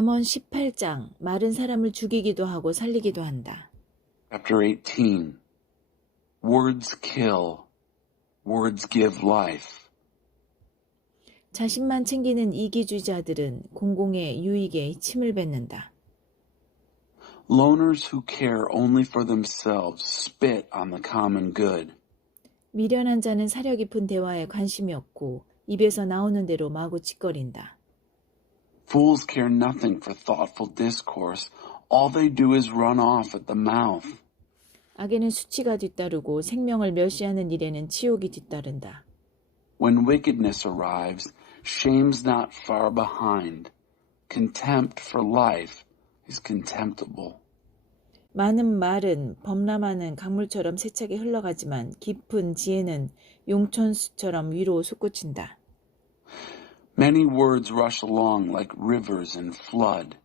잠언 18장 마른 사람을 죽이기도 하고 살리기도 한다. Chapter 18. Words kill. Words give life. 자신만 챙기는 이기주의자들은 공공의 유익에 침을 뱉는다. Loners who care only for themselves spit on the common good. 미련한 자는 사려 깊은 대화에 관심이 없고 입에서 나오는 대로 마구 짓거린다. Fools care nothing for thoughtful discourse. All they do is run off at the mouth. 악에는 수치가 뒤따르고 생명을 멸시하는 일에는 치욕이 뒤따른다. When wickedness arrives, shame's not far behind. Contempt for life is contemptible. 많은 말은 범람하는 강물처럼 세차게 흘러가지만 깊은 지혜는 용천수처럼 위로 솟구친다. Many words rush along like rivers in flood,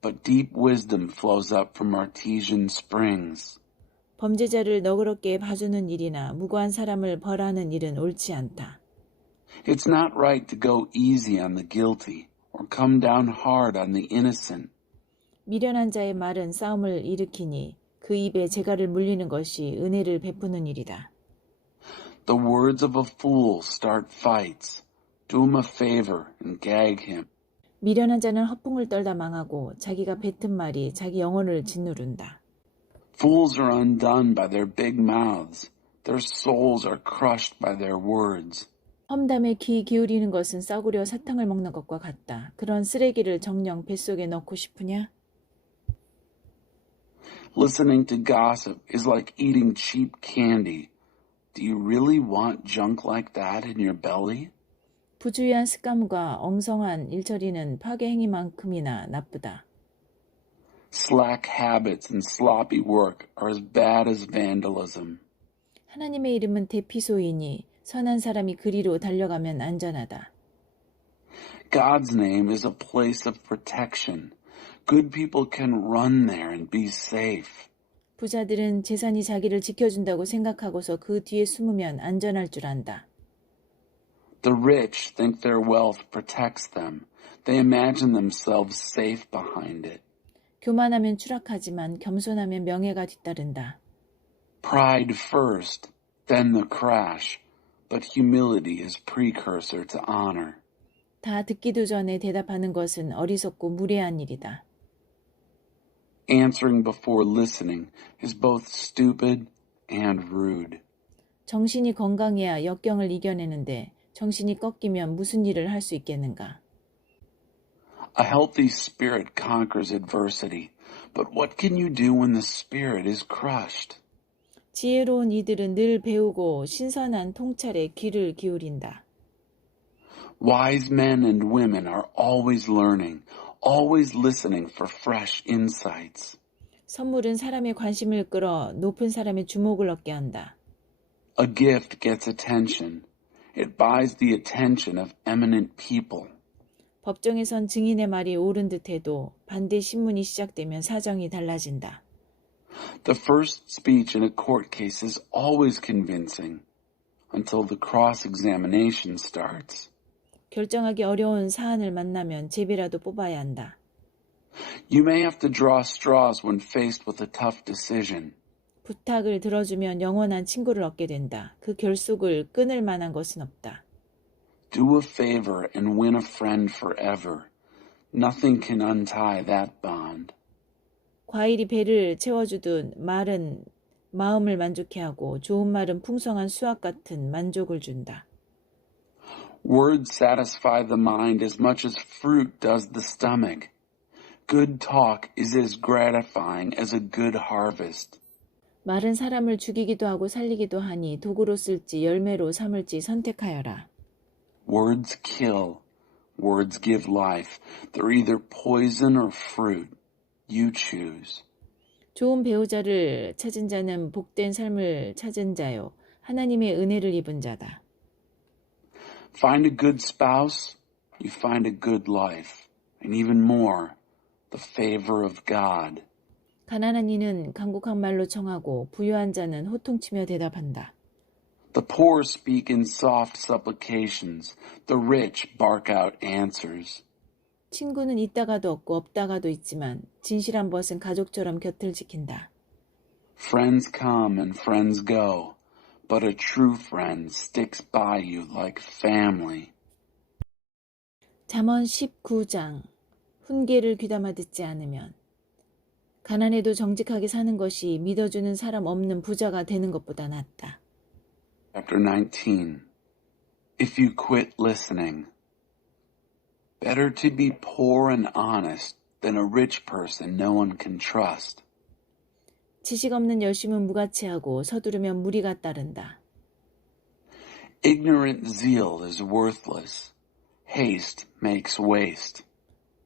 but deep wisdom flows up from artesian springs. 범죄자를 너그럽게 봐주는 일이나 무고한 사람을 벌하는 일은 옳지 않다. It's not right to go easy on the guilty or come down hard on the innocent. 미련한 자의 말은 싸움을 일으키니 그 입에 재갈을 물리는 것이 은혜를 베푸는 일이다. The words of a fool start fights. Do him a favor and gag him. 미련한 자는 허풍을 떨다 망하고 자기가 뱉은 말이 자기 영혼을 짓누른다. Fools are undone by their big mouths. Their souls are crushed by their words. 험담에 귀 기울이는 것은 썩으려 사탕을 먹는 것과 같다. 그런 쓰레기를 정녕 뱃속에 넣고 싶으냐? Listening to gossip is like eating cheap candy. Do you really want junk like that in your belly? 부주의한 습관과 엉성한 일처리는 파괴 행위만큼이나 나쁘다. Slack habits and sloppy work are as bad as vandalism. 하나님의 이름은 대피소이니 선한 사람이 그리로 달려가면 안전하다. God's name is a place of protection. Good people can run there and be safe. 부자들은 재산이 자기를 지켜준다고 생각하고서 그 뒤에 숨으면 안전할 줄 안다. The rich think their wealth protects them. They imagine themselves safe behind it. 교만하면 추락하지만 겸손하면 명예가 뒤따른다. Pride first, then the crash. But humility is precursor to honor. 다 듣기도 전에 대답하는 것은 어리석고 무례한 일이다. Answering before listening is both stupid and rude. 정신이 건강해야 역경을 이겨내는데 정신이 꺾이면 무슨 일을 할 수 있겠는가? A healthy spirit conquers adversity, but what can you do when the spirit is crushed? 지혜로운 이들은 늘 배우고 신선한 통찰에 귀를 기울인다. Wise men and women are always learning, always listening for fresh insights. 선물은 사람의 관심을 끌어 높은 사람의 주목을 얻게 한다. A gift gets attention. It buys the attention of eminent people. 법정에선 증인의 말이 옳은 듯해도 반대 신문이 시작되면 사정이 달라진다. The first speech in a court case is always convincing until the cross-examination starts. 결정하기 어려운 사안을 만나면 제비라도 뽑아야 한다. You may have to draw straws when faced with a tough decision. 부탁을 들어주면 영원한 친구를 얻게 된다. 그 결속을 끊을 만한 것은 없다. Do a favor and win a friend forever. Nothing can untie that bond. 과일이 배를 채워주듯 말은 마음을 만족해 하고 좋은 말은 풍성한 수확 같은 만족을 준다. Words satisfy the mind as much as fruit does the stomach. Good talk is as gratifying as a good harvest. 말은 사람을 죽이기도 하고 살리기도 하니 도구로 쓸지 열매로 삼을지 선택하여라. Words kill. Words give life. They're either poison or fruit. You choose. 좋은 배우자를 찾은 자는 복된 삶을 찾은 자요. 하나님의 은혜를 입은 자다. Find a good spouse, you find a good life. And even more, the favor of God. 가난한 이는 간곡한 말로 청하고 부유한 자는 호통치며 대답한다. The poor speak in soft supplications. The rich bark out answers. 친구는 있다가도 없고 없다가도 있지만 진실한 벗은 가족처럼 곁을 지킨다. Friends come and friends go, but a true friend sticks by you like family. 잠언 19장 훈계를 귀담아 듣지 않으면 가난해도 정직하게 사는 것이 믿어주는 사람 없는 부자가 되는 것보다 낫다. Chapter 19. If you quit listening, better to be poor and honest than a rich person no one can trust. 지식 없는 열심은 무가치하고 서두르면 무리가 따른다. Ignorant zeal is worthless. Haste makes waste.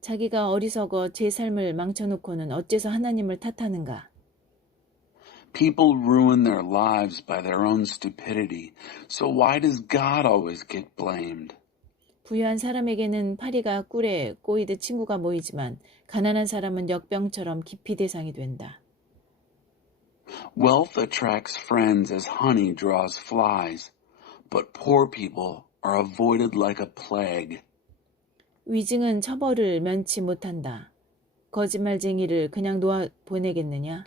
자기가 어리석어 제 삶을 망쳐놓고는 어째서 하나님을 탓하는가? People ruin their lives by their own stupidity, so why does God always get blamed? 부유한 사람에게는 파리가 꿀에 꼬이듯 친구가 모이지만 가난한 사람은 역병처럼 기피 대상이 된다. Wealth attracts friends as honey draws flies, but poor people are avoided like a plague. 위증은 처벌을 면치 못한다. 거짓말쟁이를 그냥 놓아 보내겠느냐?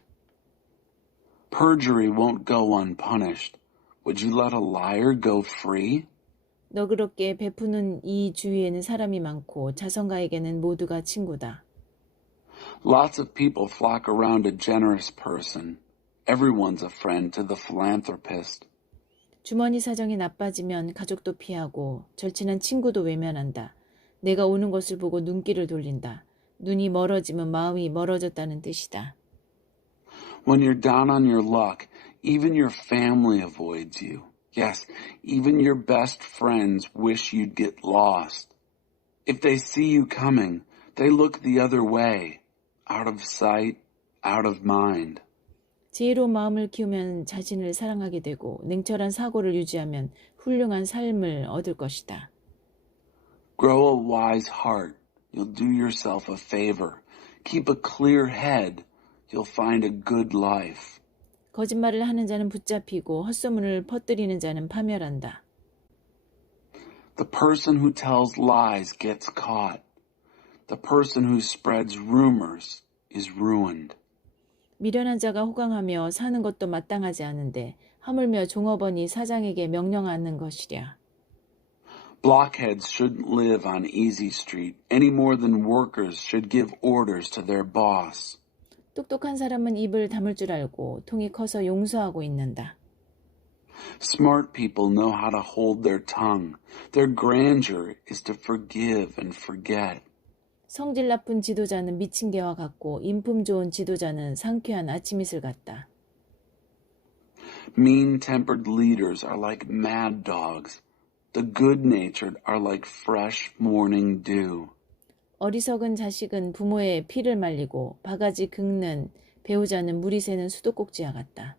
Perjury won't go unpunished. Would you let a liar go free? 너그럽게 베푸는 이 주위에는 사람이 많고 자선가에게는 모두가 친구다. Lots of people flock around a generous person. Everyone's a friend to the philanthropist. 주머니 사정이 나빠지면 가족도 피하고 절친한 친구도 외면한다. 내가 오는 것을 보고 눈길을 돌린다. 눈이 멀어지면 마음이 멀어졌다는 뜻이다. When you're down on your luck, even your family avoids you. Yes, even your best friends wish you'd get lost. If they see you coming, they look the other way, out of sight, out of mind. 지혜로운 마음을 키우면 자신을 사랑하게 되고 냉철한 사고를 유지하면 훌륭한 삶을 얻을 것이다. Grow a wise heart. You'll do yourself a favor. Keep a clear head. You'll find a good life. 거짓말을 하는 자는 붙잡히고 헛소문을 퍼뜨리는 자는 파멸한다. The person who tells lies gets caught. The person who spreads rumors is ruined. 미련한 자가 호강하며 사는 것도 마땅하지 않은데 하물며 종업원이 사장에게 명령하는 것이랴. Blockheads shouldn't live on Easy Street any more than workers should give orders to their boss. 똑똑한 사람은 입을 다물 줄 알고 통이 커서 용서하고 있는다. Smart people know how to hold their tongue. Their grandeur is to forgive and forget. 성질 나쁜 지도자는 미친 개와 같고 인품 좋은 지도자는 상쾌한 아침이슬 같다. Mean-tempered leaders are like mad dogs. The good-natured are like fresh morning dew. 어리석은 자식은 부모의 피를 말리고 바가지 긁는 배우자는 물이 새는 수도꼭지와 같다.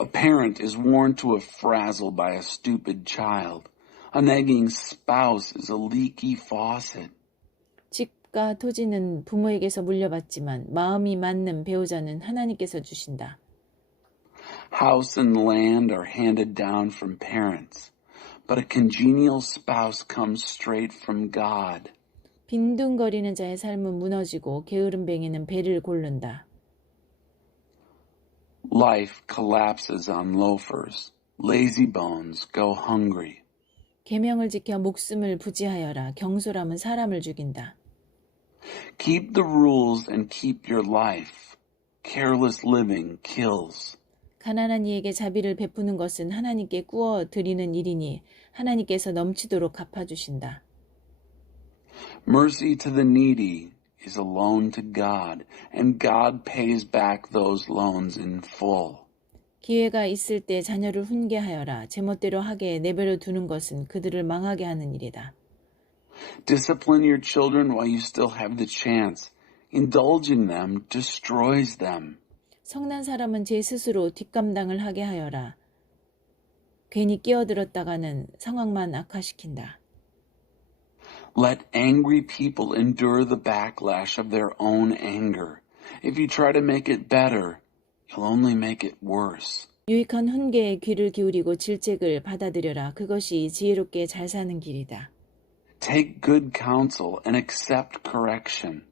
A parent is worn to a frazzle by a stupid child. A nagging spouse is a leaky faucet. 집과 토지는 부모에게서 물려받지만 마음이 맞는 배우자는 하나님께서 주신다. House and land are handed down from parents, but a congenial spouse comes straight from God. 빈둥거리는 자의 삶은 무너지고 게으름뱅이는 배를 고른다. Life collapses on loafers. Lazy bones go hungry. 계명을 지켜 목숨을 부지하여라. 경솔함은 사람을 죽인다. Keep the rules and keep your life. Careless living kills. 가난한 이에게 자비를 베푸는 것은 하나님께 꾸어 드리는 일이니 하나님께서 넘치도록 갚아주신다. Mercy to the needy is a loan to God, and God pays back those loans in full. 기회가 있을 때 자녀를 훈계하여라. 제멋대로 하게 내버려 두는 것은 그들을 망하게 하는 일이다. Discipline your children while you still have the chance. Indulging them destroys them. 성난 사람은 제 스스로 뒷감당을 하게 하여라. 괜히 끼어들었다가는 상황만 악화시킨다. Let angry people endure the backlash of their own anger. If you try to make it better, you'll only make it worse. 유익한 훈계에 귀를 기울이고 질책을 받아들여라. 그것이 지혜롭게 잘 사는 길이다. Take good counsel and accept correction.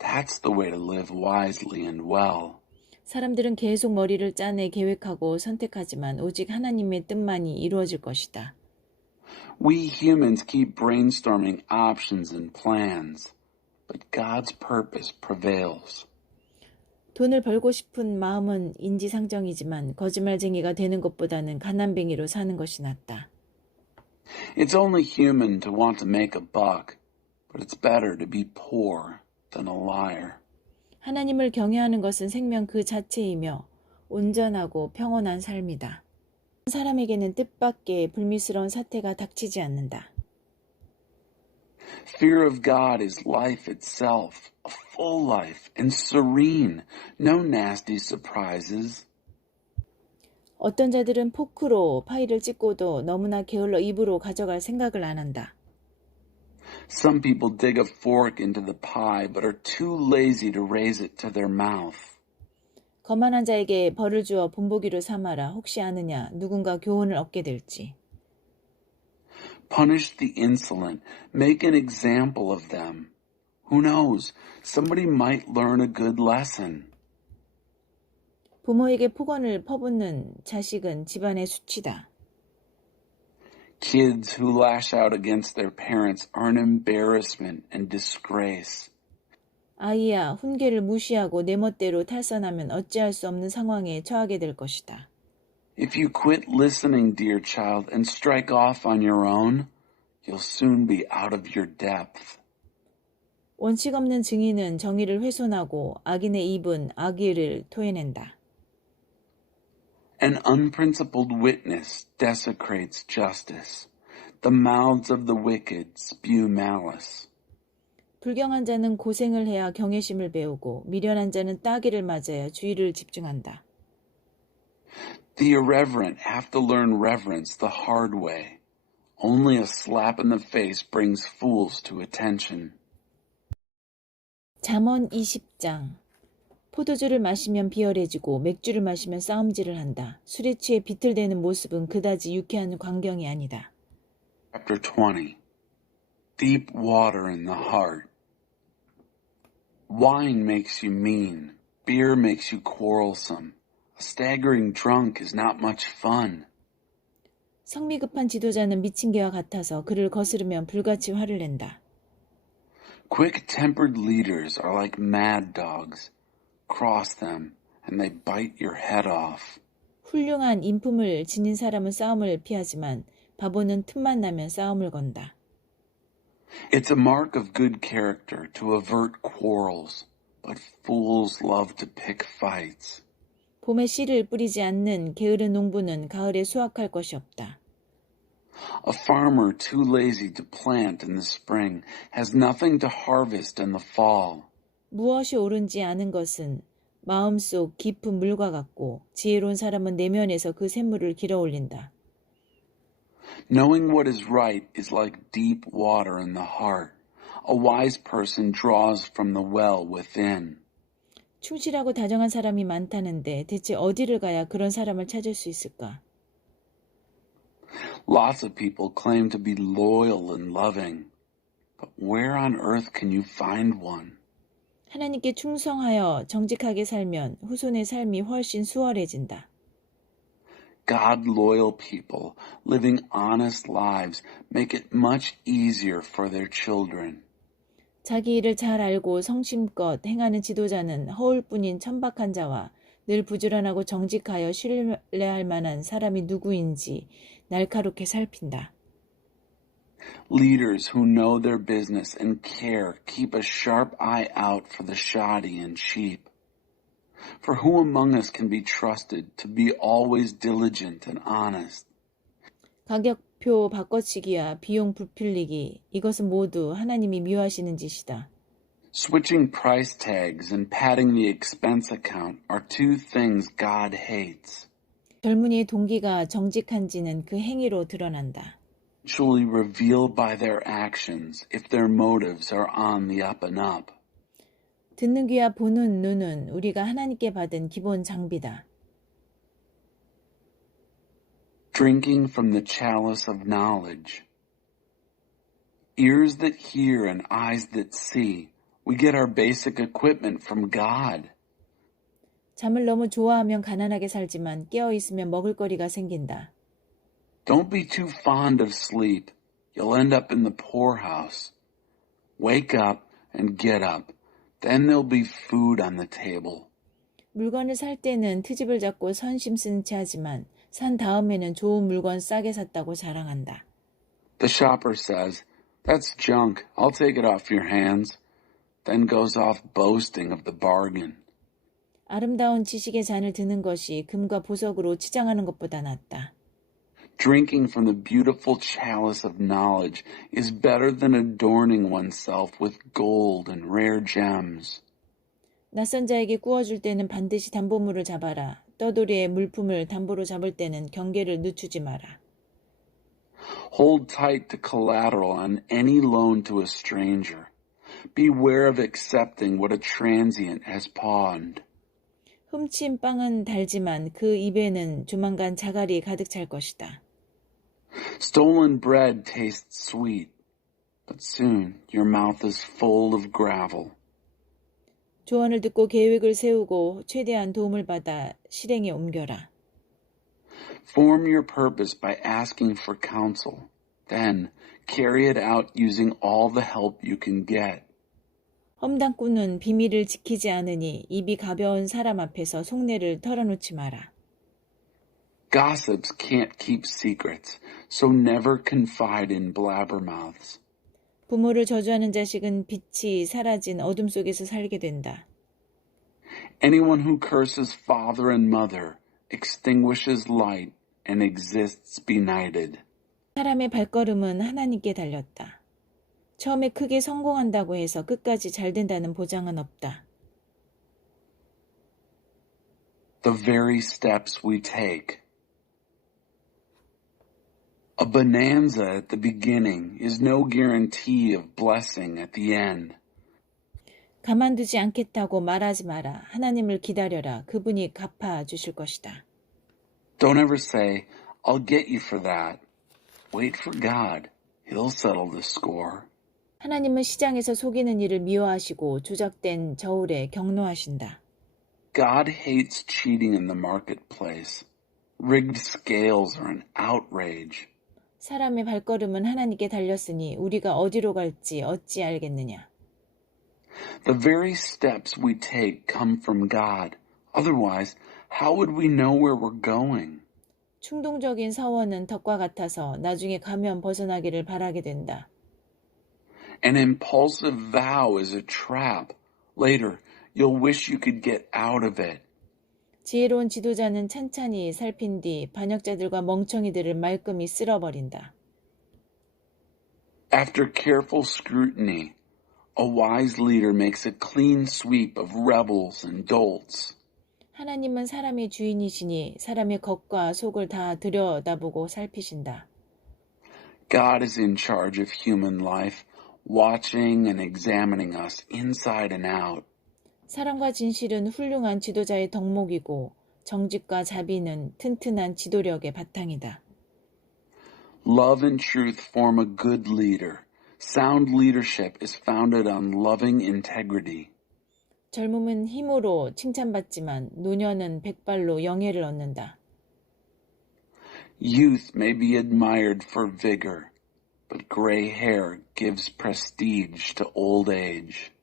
That's the way to live wisely and well. 사람들은 계속 머리를 짜내 계획하고 선택하지만 오직 하나님의 뜻만이 이루어질 것이다. We humans keep brainstorming options and plans, but God's purpose prevails. 돈을 벌고 싶은 마음은 인지상정이지만 거짓말쟁이가 되는 것보다는 가난뱅이로 사는 것이 낫다. It's only human to want to make a buck, but it's better to be poor than a liar. 하나님을 경외하는 것은 생명 그 자체이며 온전하고 평온한 삶이다. 사람에게는 뜻밖의 불미스러운 사태가 닥치지 않는다. Fear of God is life itself, a full life and serene, no nasty surprises. 어떤 자들은 포크로 파이를 찢고도 너무나 게을러 입으로 가져갈 생각을 안 한다. Some people dig a fork into the pie but are too lazy to raise it to their mouth. 거만한 자에게 벌을 주어 본보기로 삼아라. 혹시 아느냐 누군가 교훈을 얻게 될지. Punish the insolent. Make an example of them. Who knows? Somebody might learn a good lesson. 부모에게 폭언을 퍼붓는 자식은 집안의 수치다. Kids who lash out against their parents are an embarrassment and disgrace. 아이야, 훈계를 무시하고 내 멋대로 탈선하면 어찌할 수 없는 상황에 처하게 될 것이다. If you quit listening, dear child, and strike off on your own, you'll soon be out of your depth. 원칙 없는 증인은 정의를 훼손하고 악인의 입은 악의를 토해낸다. An unprincipled witness desecrates justice. The mouths of the wicked spew malice. 불경한 자는 고생을 해야 경외심을 배우고 미련한 자는 따귀를 맞아야 주의를 집중한다. The irreverent have to learn reverence the hard way. Only a slap in the face brings fools to attention. 잠언 20장. 포도주를 마시면 비열해지고 맥주를 마시면 싸움질을 한다. 술에 취해 비틀대는 모습은 그다지 유쾌한 광경이 아니다. Chapter 20. Deep water in the heart. Wine makes you mean. Beer makes you quarrelsome. A staggering drunk is not much fun. 성미 급한 지도자는 미친 개와 같아서 그를 거스르면 불같이 화를 낸다. Quick-tempered leaders are like mad dogs. Cross them and they bite your head off. 훌륭한 인품을 지닌 사람은 싸움을 피하지만 바보는 틈만 나면 싸움을 건다. It's a mark of good character to avert quarrels, but fools love to pick fights. 봄에 씨를 뿌리지 않는 게으른 농부는 가을에 수확할 것이 없다. A farmer too lazy to plant in the spring has nothing to harvest in the fall. 무엇이 옳은지 아는 것은 마음속 깊은 물과 같고 지혜로운 사람은 내면에서 그 샘물을 길어 올린다. Knowing what is right is like deep water in the heart. A wise person draws from the well within. 충실하고 다정한 사람이 많다는데 대체 어디를 가야 그런 사람을 찾을 수 있을까? Lots of people claim to be loyal and loving, but where on earth can you find one? 하나님께 충성하여 정직하게 살면 후손의 삶이 훨씬 수월해진다. God loyal people living honest lives make it much easier for their children. 자기 일을 잘 알고 성심껏 행하는 지도자는 허울뿐인 천박한 자와 늘 부지런하고 정직하여 신뢰할 만한 사람이 누구인지 날카롭게 살핀다. Leaders who know their business and care keep a sharp eye out for the shoddy and cheap. For who among us can be trusted to be always diligent and honest? 가격표 바꿔치기와 비용 부풀리기, 이것은 모두 하나님이 미워하시는 짓이다. Switching price tags and padding the expense account are two things God hates. 젊은이의 동기가 정직한지는 그 행위로 드러난다. Actually revealed by their actions if their motives are on the up and up. 듣는 귀와 보는 눈은 우리가 하나님께 받은 기본 장비다. Drinking from the chalice of knowledge. ears that hear and eyes that see. We get our basic equipment from God. 잠을 너무 좋아하면 가난하게 살지만 깨어 있으면 먹을거리가 생긴다. Don't be too fond of sleep. You'll end up in the poorhouse. Wake up and get up. Then there'll be food on the table. 물건을 살 때는 트집을 잡고 선심 쓴 체 하지만 산 다음에는 좋은 물건 싸게 샀다고 자랑한다. The shopper says, "That's junk. I'll take it off your hands." Then goes off boasting of the bargain. 아름다운 지식의 잔을 드는 것이 금과 보석으로 치장하는 것보다 낫다. Drinking from the beautiful chalice of knowledge is better than adorning oneself with gold and rare gems. 낯선 자에게 구워줄 때는 반드시 담보물을 잡아라. 떠돌이의 물품을 담보로 잡을 때는 경계를 늦추지 마라. Hold tight to collateral on any loan to a stranger. Beware of accepting what a transient has pawned. 훔친 빵은 달지만 그 입에는 조만간 자갈이 가득 찰 것이다. Stolen bread tastes sweet, but soon your mouth is full of gravel. 조언을 듣고 계획을 세우고 최대한 도움을 받아 실행에 옮겨라. Form your purpose by asking for counsel. Then carry it out using all the help you can get. 험담꾼은 비밀을 지키지 않으니 입이 가벼운 사람 앞에서 속내를 털어놓지 마라. Gossips can't keep secrets, so never confide in blabbermouths. 부모를 저주하는 자식은 빛이 사라진 어둠 속에서 살게 된다. Anyone who curses father and mother extinguishes light and exists benighted. 사람의 발걸음은 하나님께 달렸다. 처음에 크게 성공한다고 해서 끝까지 잘 된다는 보장은 없다. The very steps we take. A bonanza at the beginning is no guarantee of blessing at the end. 가만두지 않겠다고 말하지 마라. 하나님을 기다려라. 그분이 갚아주실 것이다. Don't ever say, "I'll get you for that." Wait for God. He'll settle the score. 하나님은 시장에서 속이는 일을 미워하시고 조작된 저울에 경노하신다. God hates cheating in the marketplace. Rigged scales are an outrage. 사람의 발걸음은 하나님께 달렸으니 우리가 어디로 갈지 어찌 알겠느냐. The very steps we take come from God. Otherwise, how would we know where we're going? 충동적인 서원은 덕과 같아서 나중에 가면 벗어나기를 바라게 된다. An impulsive vow is a trap. Later, you'll wish you could get out of it. 지혜로운 지도자는 찬찬히 살핀 뒤 반역자들과 멍청이들을 말끔히 쓸어버린다. After careful scrutiny, a wise leader makes a clean sweep of rebels and dolts. 하나님은 사람의 주인이시니 사람의 겉과 속을 다 들여다보고 살피신다. God is in charge of human life, watching and examining us inside and out. 사랑과 진실은 훌륭한 지도자의 덕목이고 정직과 자비는 튼튼한 지도력의 바탕이다. Love and truth form a good leader. Sound leadership is founded on loving integrity. 젊음은 힘으로 칭찬받지만 노년은 백발로 영예를 얻는다. Youth may be admired for vigor, but gray hair gives prestige to old age.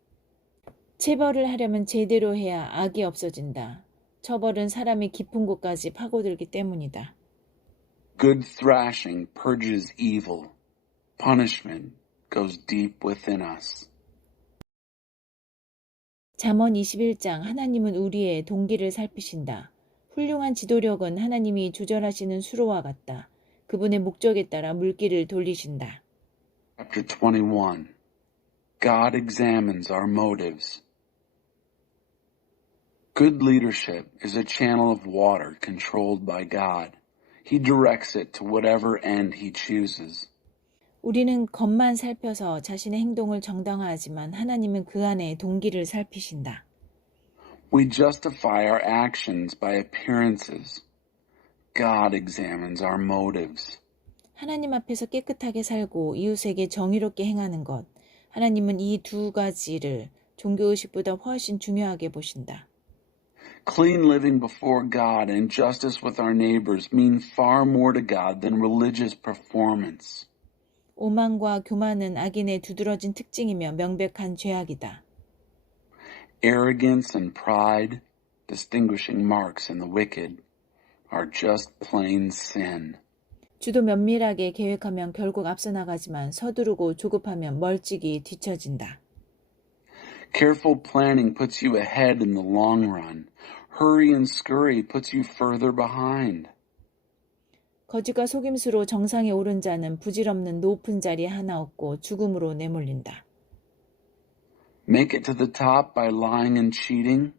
체벌을 하려면 제대로 해야 악이 없어진다. 처벌은 사람이 깊은 곳까지 파고들기 때문이다. Good thrashing purges evil. Punishment goes deep within us. 잠언 21장 하나님은 우리의 동기를 살피신다. 훌륭한 지도력은 하나님이 조절하시는 수로와 같다. 그분의 목적에 따라 물길을 돌리신다. Chapter 21. God examines our motives. Good leadership is a channel of water controlled by God. He directs it to whatever end he chooses. 우리는 겉만 살펴서 자신의 행동을 정당화하지만 하나님은 그 안에 동기를 살피신다. We justify our actions by appearances. God examines our motives. 하나님 앞에서 깨끗하게 살고 이웃에게 정의롭게 행하는 것. 하나님은 이 두 가지를 종교의식보다 훨씬 중요하게 보신다. Clean living before God and justice with our neighbors mean far more to God than religious performance. 오만과 교만은 악인의 두드러진 특징이며 명백한 죄악이다. Arrogance and pride, distinguishing marks in the wicked, are just plain sin. 주도 면밀하게 계획하면 결국 앞서 나가지만 서두르고 조급하면 멀찍이 뒤처진다. Careful planning puts you ahead in the long run. Hurry and scurry puts you further behind. 거짓과 속임수로 정상에 오른 자는 부질없는 높은 자리에 하나 얻고 죽음으로 내몰린다. Make it to the top by lying and cheating.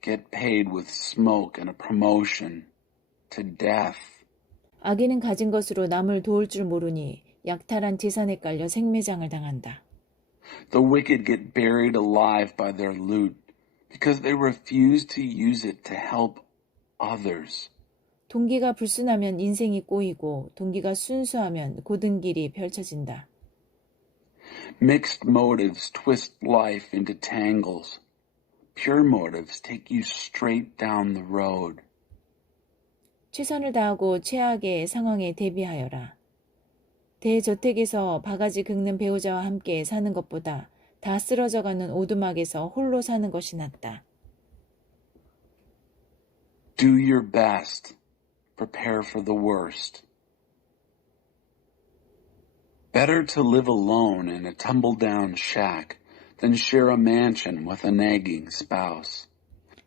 Get paid with smoke and a promotion to death. 악인은 가진 것으로 남을 도울 줄 모르니 약탈한 재산에 깔려 생매장을 당한다. The wicked get buried alive by their loot because they refuse to use it to help others. 동기가 불순하면 인생이 꼬이고 동기가 순수하면 고든 길이 펼쳐진다. Mixed motives twist life into tangles. Pure motives take you straight down the road. 최선을 다하고 최악의 상황에 대비하여라. 대저택에서 바가지 긁는 배우자와 함께 사는 것보다 다 쓰러져가는 오두막에서 홀로 사는 것이 낫다. Do your best. Prepare for the worst. Better to live alone in a tumble-down shack than share a mansion with a nagging spouse.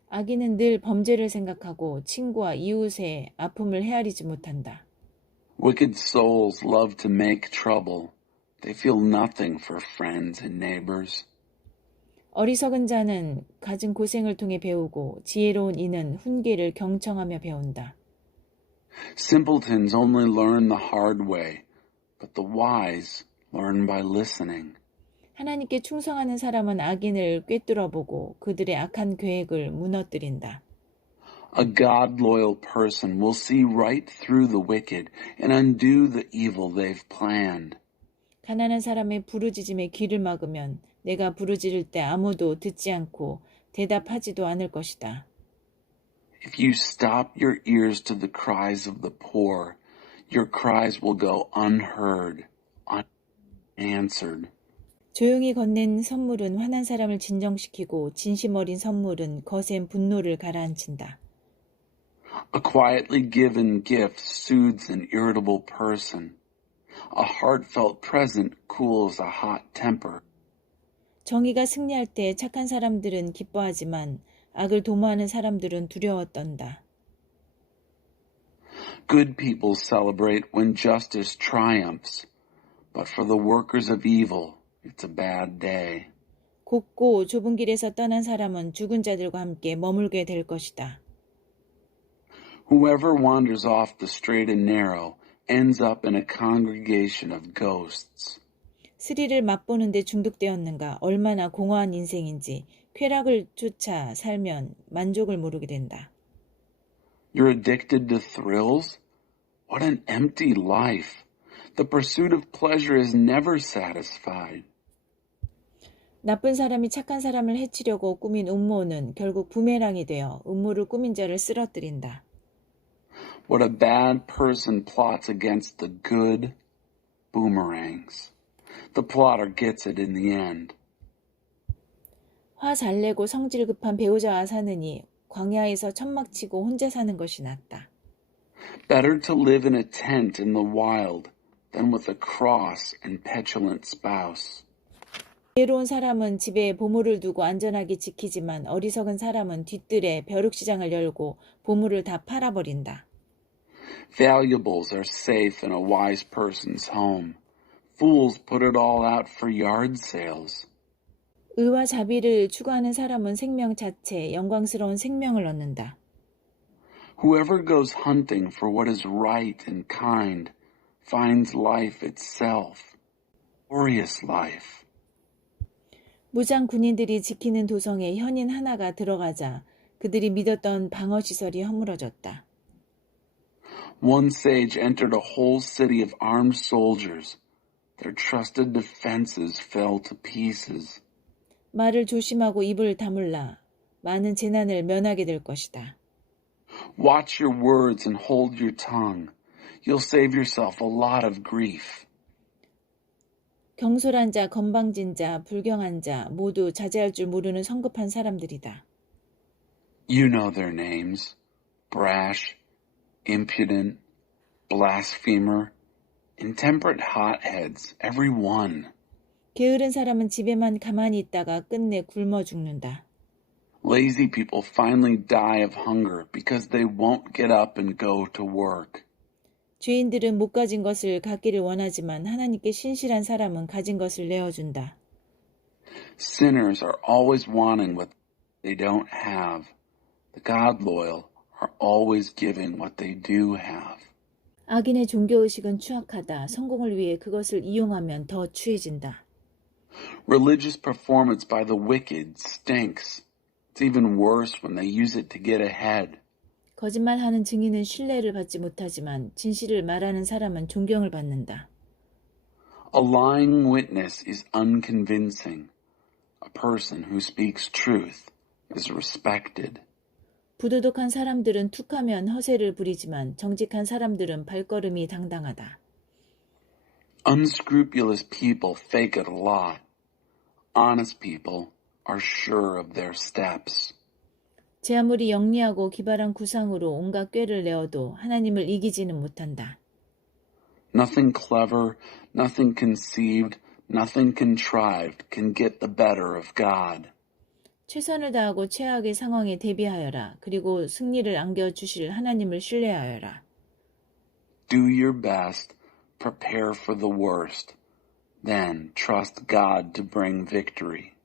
악인은 늘 범죄를 생각하고 친구와 이웃의 아픔을 헤아리지 못한다. Wicked souls love to make trouble. They feel nothing for friends and neighbors. 어리석은 자는 가진 고생을 통해 배우고 지혜로운 이는 훈계를 경청하며 배운다. Simpletons only learn the hard way, but the wise learn by listening. 하나님께 충성하는 사람은 악인을 꿰뚫어보고 그들의 악한 계획을 무너뜨린다. A God-loyal person will see right through the wicked and undo the evil they've planned. 가난한 사람의 부르짖음에 귀를 막으면 내가 부르짖을 때 아무도 듣지 않고 대답하지도 않을 것이다. If you stop your ears to the cries of the poor, your cries will go unheard, unanswered. 조용히 건넨 선물은 화난 사람을 진정시키고 진심 어린 선물은 거센 분노를 가라앉힌다. A quietly given gift soothes an irritable person. A heartfelt present cools a hot temper. 정의가 승리할 때 착한 사람들은 기뻐하지만 악을 도모하는 사람들은 두려워 떤다. Good people celebrate when justice triumphs, but for the workers of evil, it's a bad day. 곱고 좁은 길에서 떠난 사람은 죽은 자들과 함께 머물게 될 것이다. Whoever wanders off the straight and narrow ends up in a congregation of ghosts. 스릴을 맛보는데 중독되었는가 얼마나 공허한 인생인지 쾌락을 쫓아 살면 만족을 모르게 된다. You're addicted to thrills? What an empty life. The pursuit of pleasure is never satisfied. 나쁜 사람이 착한 사람을 해치려고 꾸민 음모는 결국 부메랑이 되어 음모를 꾸민 자를 쓰러뜨린다. What a bad person plots against the good boomerangs. The plotter gets it in the end. 화 잘 내고 성질 급한 배우자와 사느니 광야에서 천막 치고 혼자 사는 것이 낫다. Better to live in a tent in the wild than with a cross and petulant spouse. 지혜로운 사람은 집에 보물을 두고 안전하게 지키지만 어리석은 사람은 뒷뜰에 벼룩시장을 열고 보물을 다 팔아버린다. Valuables are safe in a wise person's home. Fools put it all out for yard sales. 의와 자비를 추구하는 사람은 생명 자체, 영광스러운 생명을 얻는다. Whoever goes hunting for what is right and kind finds life itself, glorious life. 무장 군인들이 지키는 도성에 현인 하나가 들어가자 그들이 믿었던 방어시설이 허물어졌다. One sage entered a whole city of armed soldiers. Their trusted defenses fell to pieces. 말을 조심하고 입을 다물라. 많은 재난을 면하게 될 것이다. Watch your words and hold your tongue. You'll save yourself a lot of grief. 경솔한 자, 건방진 자, 불경한 자 모두 자제할 줄 모르는 성급한 사람들이다. You know their names. Brash, impudent, blasphemer, intemperate hotheads, every one. 게으른 사람은 집에만 가만히 있다가 끝내 굶어 죽는다. Lazy people finally die of hunger because they won't get up and go to work. 죄인들은 못 가진 것을 갖기를 원하지만 하나님께 신실한 사람은 가진 것을 내어준다. Sinners are always wanting what they don't have. The God loyal are always giving what they do have. 악인의 종교의식은 추악하다. 성공을 위해 그것을 이용하면 더 추해진다. Religious performance by the wicked stinks. It's even worse when they use it to get ahead. 거짓말하는 증인은 신뢰를 받지 못하지만 진실을 말하는 사람은 존경을 받는다. A lying witness is unconvincing. A person who speaks truth is respected. 부도덕한 사람들은 툭하면 허세를 부리지만 정직한 사람들은 발걸음이 당당하다. Unscrupulous people fake it a lot. Honest people are sure of their steps. 제 아무리 영리하고 기발한 구상으로 온갖 꾀를 내어도 하나님을 이기지는 못한다. Nothing clever, nothing conceived, nothing contrived can get the better of God. 최선을 다하고 최악의 상황에 대비하여라. 그리고 승리를 안겨주실 하나님을 신뢰하여라. Do your best, prepare for the worst, then trust God to bring victory.